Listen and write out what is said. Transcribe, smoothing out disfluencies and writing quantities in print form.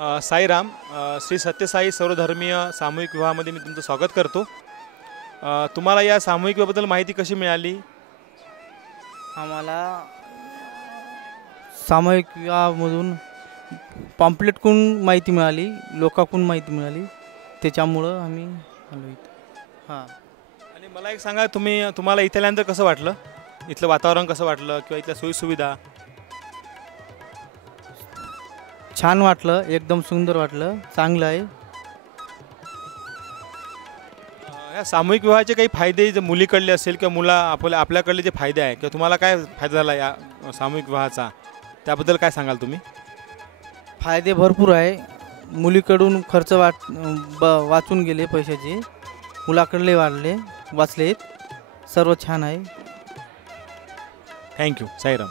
साईराम. श्री सत्यसाई सर्वधर्मीय सामूहिक विवाहामध्ये मी तुमचं स्वागत करतो. तुम्हाला या सामूहिक विवाहाबद्दल माहिती कशी मिळाली? आम्हाला सामूहिक विवाहामधून पॉम्पलेटकडून माहिती मिळाली, लोकांकडून माहिती मिळाली, त्याच्यामुळं आम्ही आलो इथं. हां. आणि मला एक सांगा, तुम्हाला इथे आल्यानंतर कसं वाटलं? इथलं वातावरण कसं वाटलं किंवा इथल्या सोयीसुविधा? छान वाटलं, एकदम सुंदर वाटलं, चांगलं आहे. या सामूहिक विवाहाचे काही फायदे जे मुलीकडले असेल किंवा आपल्याकडले जे फायदे आहे किंवा तुम्हाला काय फायदा झाला या सामूहिक विवाहाचा, त्याबद्दल काय सांगाल तुम्ही? फायदे भरपूर आहे. मुलीकडून खर्च वाचून गेले पैशाचे, मुलाकडले वाचलेत. सर्व छान आहे. थँक्यू. साईराम.